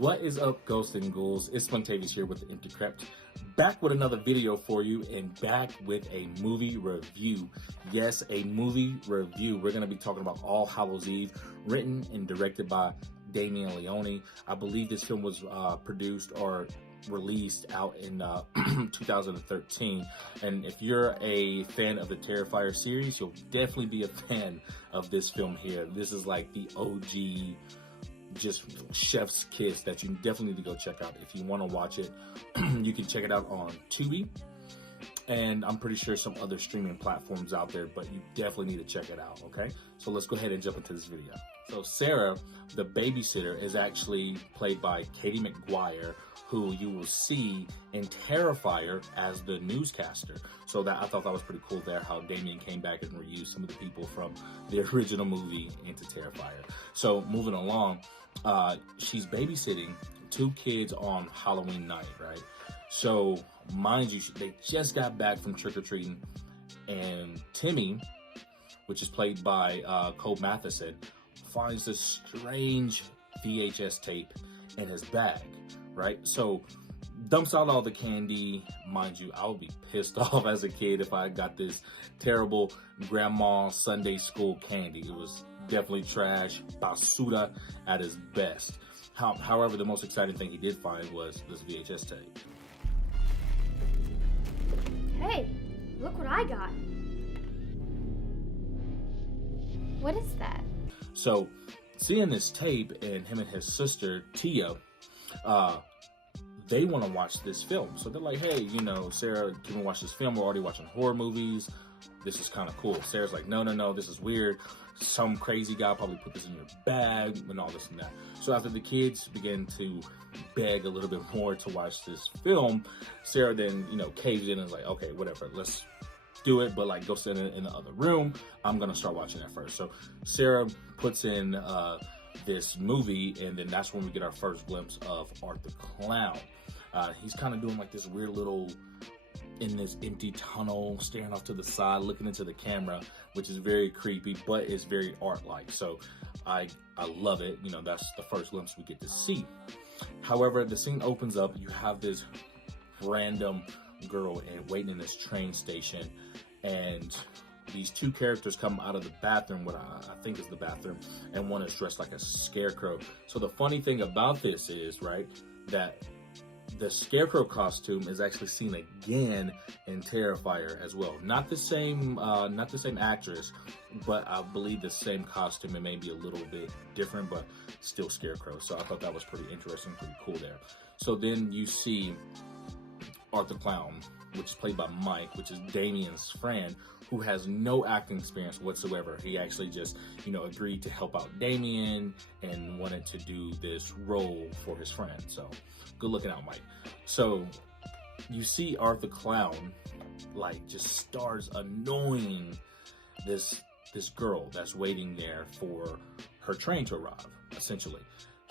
What is up, ghosts and ghouls? It's Spontaneous here with the Intercrept, back with another video for you and back with a movie review. Yes, a movie review. We're going to be talking about All Hallow Eve, written and directed by Damien Leone. I believe this film was produced or released out in 2013, and if you're a fan of the Terrifier series, you'll definitely be a fan of this film here. This is like the OG, just chef's kiss that you definitely need to go check out. If you want to watch it, you can check it out on Tubi, and I'm pretty sure some other streaming platforms out there, but you definitely need to check it out. Okay, so let's go ahead and jump into this video. So Sarah, the babysitter, is actually played by Katie McGuire, who you will see in Terrifier as the newscaster. So that I thought that was pretty cool there, how Damien came back and reused some of the people from the original movie into Terrifier. So moving along, she's babysitting two kids on Halloween night, right? So mind you, they just got back from trick-or-treating, and Timmy, which is played by Cole Matheson, finds this strange VHS tape in his bag, right? So dumps out all the candy. Mind you, I would be pissed off as a kid if I got this terrible grandma Sunday school candy. It was definitely trash, basura at its best. However, the most exciting thing he did find was this VHS tape. Hey, look what I got. What is that? So seeing this tape, and him and his sister Tia, they want to watch this film. So they're like, hey, you know, Sarah, can we watch this film? We're already watching horror movies. This is kind of cool. Sarah's like, no, this is weird. Some crazy guy probably put this in your bag and all this and that. So after the kids begin to beg a little bit more to watch this film, Sarah then, you know, caves in and is like, okay, whatever, let's do it, but like go sit in the other room. I'm gonna start watching that first. So Sarah puts in this movie, and then that's when we get our first glimpse of Art the Clown. He's kind of doing like this weird little, in this empty tunnel, staring off to the side, looking into the camera, which is very creepy, but it's very art-like. So I love it. You know, that's the first glimpse we get to see. However, the scene opens up. You have this random girl waiting in this train station, and these two characters come out of the bathroom, what I think is the bathroom, and one is dressed like a scarecrow. So the funny thing about this is, right, that the scarecrow costume is actually seen again in Terrifier as well. Not the same actress, but I believe the same costume. It may be a little bit different, but still scarecrow. So I thought that was pretty interesting, pretty cool there. So then you see Art the Clown, which is played by Mike, which is Damien's friend, who has no acting experience whatsoever. He actually just, you know, agreed to help out Damien and wanted to do this role for his friend. So good looking out, Mike. So you see Art the Clown, like, just starts annoying this girl that's waiting there for her train to arrive, essentially.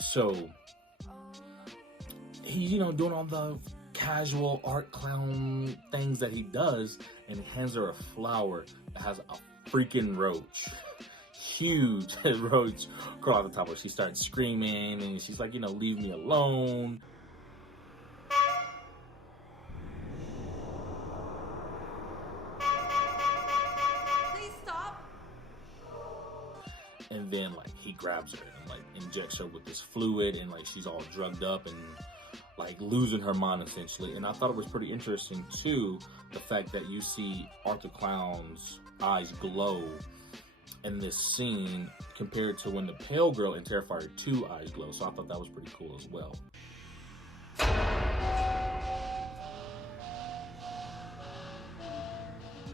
So he's, you know, doing all the casual art clown things that he does, and he hands her a flower that has a freaking roach, huge roach crawl out the top of her. She starts screaming, and she's like, you know, leave me alone. Please stop. And then like he grabs her and like injects her with this fluid, and like she's all drugged up and like losing her mind essentially. And I thought it was pretty interesting too, the fact that you see Art the Clown's eyes glow in this scene compared to when the pale girl in Terrifier 2 eyes glow. So I thought that was pretty cool as well.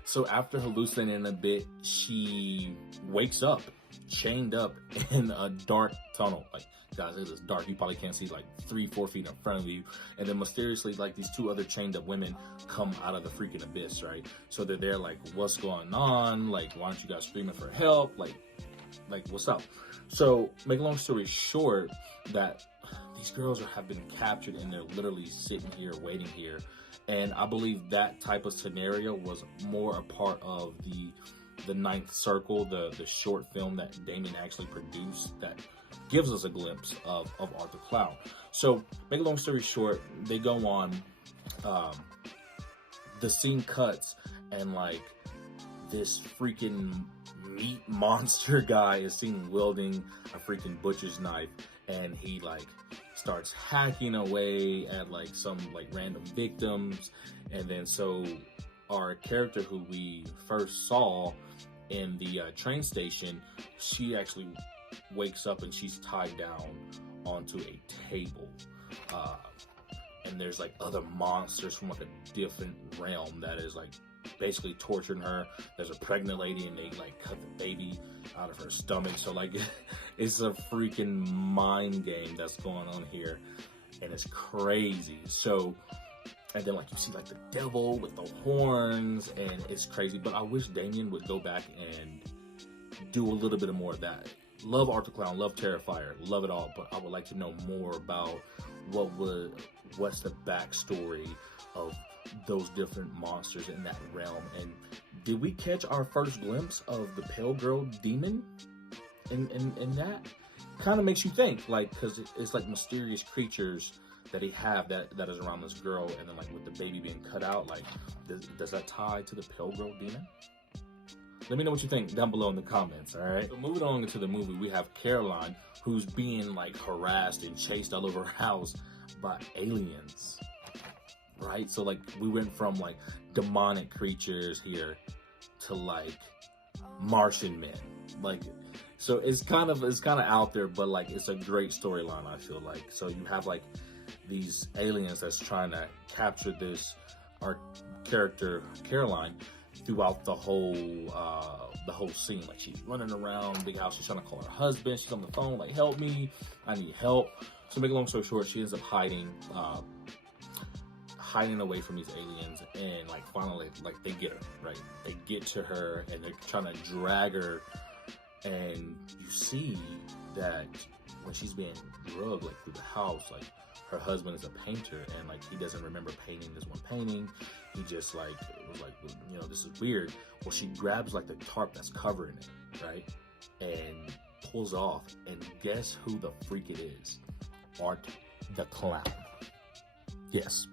So after hallucinating a bit, she wakes up, chained up in a dark tunnel. Like, guys, it is dark. You probably can't see like 3-4 feet in front of you. And then mysteriously, like, these two other chained up women come out of the freaking abyss, right? So they're there like, what's going on? Like, why aren't you guys screaming for help? Like what's up? So make a long story short, that these girls have been captured, and they're literally sitting here, waiting here. And I believe that type of scenario was more a part of the the Ninth Circle, the short film that Damien actually produced that gives us a glimpse of Art the Clown. So, make a long story short, they go on, the scene cuts, and like this freaking meat monster guy is seen wielding a freaking butcher's knife, and he like starts hacking away at like some like random victims. And then so our character who we first saw in the train station, she actually wakes up and she's tied down onto a table, and there's like other monsters from like a different realm that is like basically torturing her. There's a pregnant lady and they like cut the baby out of her stomach. So like it's a freaking mind game that's going on here, and it's crazy. So, and then like you see like the devil with the horns, and it's crazy. But I wish Damien would go back and do a little bit of more of that. Love Art the Clown, love Terrifier, love it all, but I would like to know more about what's the backstory of those different monsters in that realm. And did we catch our first glimpse of the Pale Girl demon in that? Kind of makes you think, like, because it's like mysterious creatures that he have that is around this girl, and then like with the baby being cut out, like does that tie to the Pale Girl demon? Let me know what you think down below in the comments, all right? So moving on into the movie, we have Caroline, who's being like harassed and chased all over her house by aliens, right? So like we went from like demonic creatures here to like Martian men, like, so it's kind of out there, but like it's a great storyline, I feel like. So you have like these aliens that's trying to capture our character Caroline throughout the whole scene. Like she's running around big house, she's trying to call her husband, she's on the phone like, help me, I need help. So make a long story short, she ends up hiding away from these aliens, and like finally like they get her, right? They get to her and they're trying to drag her, and you see that when she's being drugged like through the house, like her husband is a painter, and like he doesn't remember painting this one painting. He just like was like, well, you know, this is weird. Well, she grabs like the tarp that's covering it, right, and pulls off, and guess who the freak it is? Art the Clown. Yes,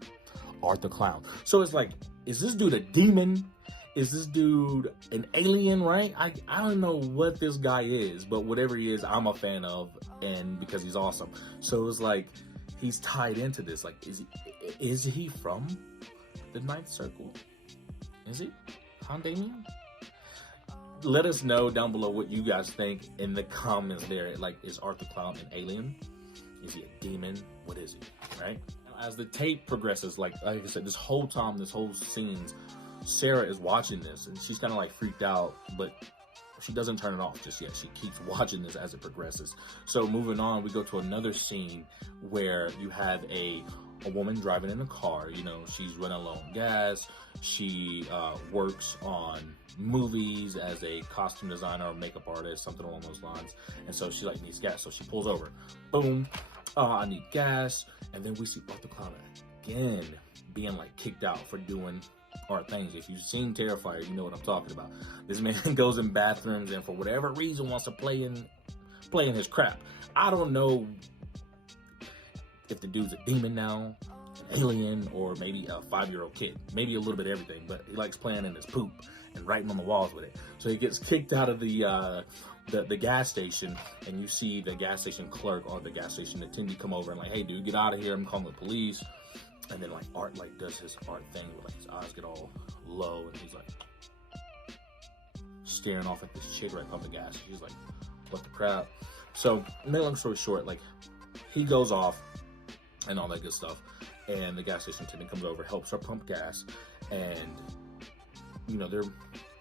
Art the Clown. So it's like, is this dude a demon? Is this dude an alien, right? I don't know what this guy is, but whatever he is, I'm a fan of, and because he's awesome. So it's like he's tied into this. Like, is he from the Ninth Circle? Is he? Huh, Damien? Let us know down below what you guys think in the comments there. Like, is Art the Clown an alien? Is he a demon? What is he, right? As the tape progresses, like I said, this whole time, this whole scenes, Sarah is watching this, and she's kind of like freaked out, but she doesn't turn it off just yet. She keeps watching this as it progresses. So moving on, we go to another scene where you have a woman driving in a car. You know, she's running low on gas. She works on movies as a costume designer or makeup artist, something along those lines. And so she like needs gas. So she pulls over. Boom. I need gas. And then we see Art the Clown again being like kicked out for doing art things. If you've seen Terrifier, you know what I'm talking about. This man goes in bathrooms and for whatever reason wants to play in his crap. I don't know if the dude's a demon now, an alien, or maybe a 5-year-old kid. Maybe a little bit of everything, but he likes playing in his poop and writing on the walls with it. So he gets kicked out of the gas station, and you see the gas station clerk or the gas station attendant come over and like, hey dude, get out of here, I'm calling the police. And then like Art like does his art thing where like his eyes get all low, and he's like staring off at this chick right pumping gas. She's like, what the crap? So make long story short, like he goes off and all that good stuff, and the gas station attendant comes over, helps her pump gas, and you know, they're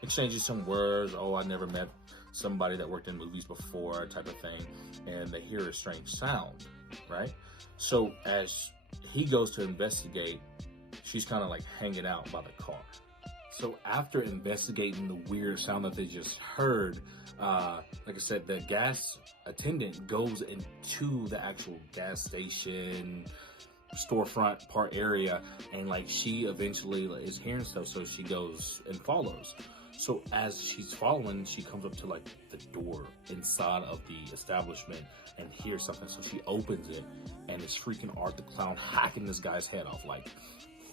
exchanging some words. Oh, I never met somebody that worked in movies before, type of thing. And they hear a strange sound, right? So as he goes to investigate, she's kind of like hanging out by the car. So after investigating the weird sound that they just heard, like I said, the gas attendant goes into the actual gas station storefront part area, and like she eventually is hearing stuff, so she goes and follows. So as she's following, she comes up to like the door inside of the establishment and hears something. So she opens it, and it's freaking Art the Clown hacking this guy's head off, like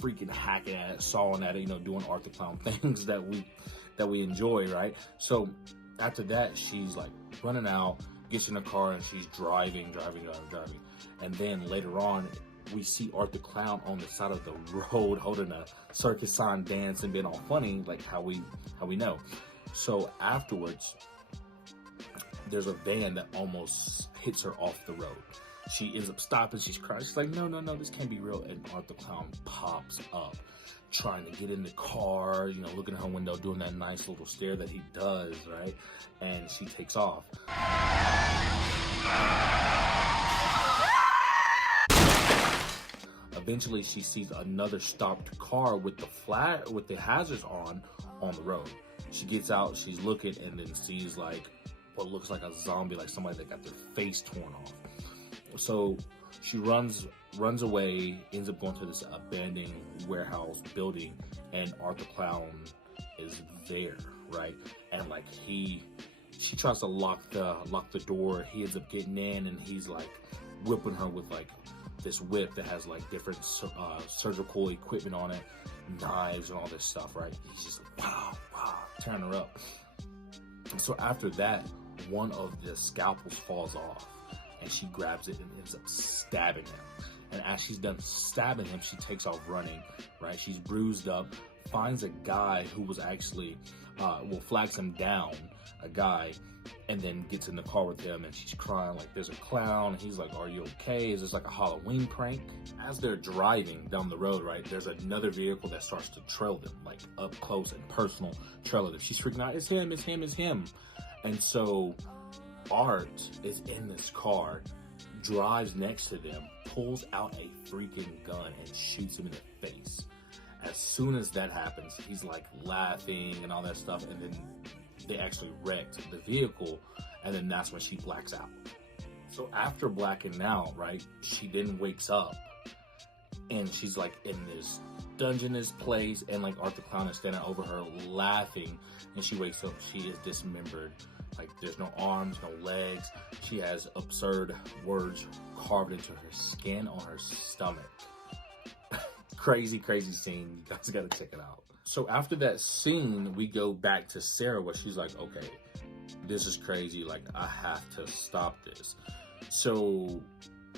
freaking hacking at it, sawing at it, you know, doing Art the Clown things that we enjoy, right? So after that, she's like running out, gets in the car, and she's driving. And then later on, we see Art the Clown on the side of the road holding a circus sign, dancing, being all funny, like how we know. So afterwards, there's a van that almost hits her off the road. She ends up stopping. She's crying. She's like, no, this can't be real. And Art the Clown pops up, trying to get in the car, you know, looking at her window, doing that nice little stare that he does, right? And she takes off. Eventually, she sees another stopped car with the hazards on the road. She gets out, she's looking, and then sees like what looks like a zombie, like somebody that got their face torn off. So she runs away, ends up going to this abandoned warehouse building, and Art the Clown is there, right? And like she tries to lock the door. He ends up getting in, and he's like whipping her with like this whip that has like different surgical equipment on it, knives and all this stuff, right? He's just like, wow, tearing her up. So after that, one of the scalpels falls off, and she grabs it and ends up stabbing him. And as she's done stabbing him, she takes off running, right? She's bruised up, finds a guy who was actually, flags him down, a guy, and then gets in the car with him, and she's crying like there's a clown. And he's like, are you okay? Is this like a Halloween prank? As they're driving down the road, right, there's another vehicle that starts to trail them, like up close and personal trail them. She's freaking out, it's him. And so Art is in this car, drives next to them, pulls out a freaking gun and shoots him in the face. As soon as that happens, he's like laughing and all that stuff, and then they actually wrecked the vehicle, and then that's when she blacks out. So after blacking out, right, she then wakes up, and she's like in this dungeness place, and like Art the Clown is standing over her laughing, and she wakes up, she is dismembered. Like there's no arms, no legs. She has absurd words carved into her skin on her stomach. Crazy scene. You guys gotta check it out. So after that scene, we go back to Sarah, where she's like, okay, this is crazy. Like, I have to stop this. So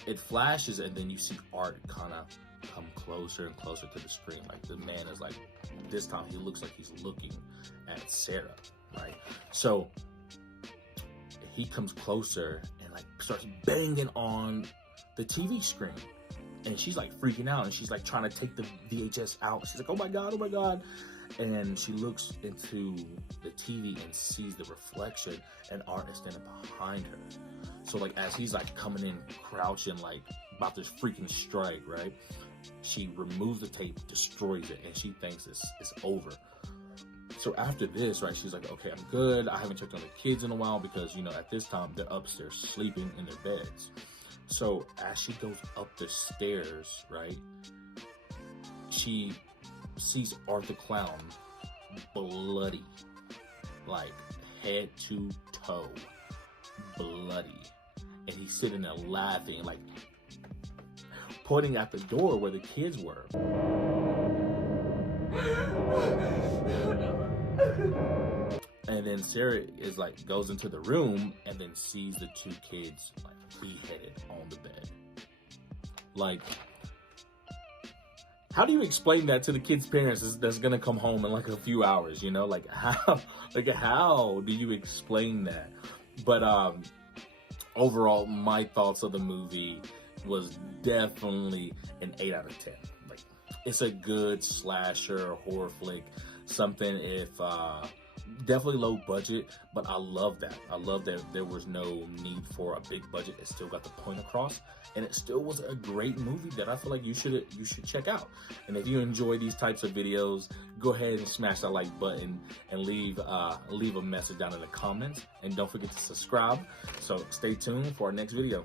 it flashes, and then you see Art kind of come closer and closer to the screen. Like, the man is like, this time he looks like he's looking at Sarah, right? So he comes closer and like starts banging on the TV screen. And she's like freaking out, and she's like trying to take the VHS out. She's like, oh my God. And she looks into the TV and sees the reflection, and Art is standing behind her. So like as he's like coming in, crouching, like about to freaking strike, right? She removes the tape, destroys it, and she thinks it's over. So after this, right, she's like, okay, I'm good. I haven't checked on the kids in a while because, you know, at this time they're upstairs sleeping in their beds. So as she goes up the stairs, right, she sees Art the Clown bloody, like head to toe, bloody. And he's sitting there laughing, like pointing at the door where the kids were. And then Sarah is like, goes into the room and then sees the two kids like beheaded on the bed. Like, how do you explain that to the kids' parents that's gonna come home in like a few hours, you know? Like how do you explain that? But overall, my thoughts of the movie was definitely an 8 out of 10. Like, it's a good slasher horror flick. Something if definitely low budget, but I love that. I love that there was no need for a big budget. It still got the point across, and it still was a great movie that I feel like you should check out. And if you enjoy these types of videos, go ahead and smash that like button and leave a message down in the comments. And don't forget to subscribe. So stay tuned for our next video.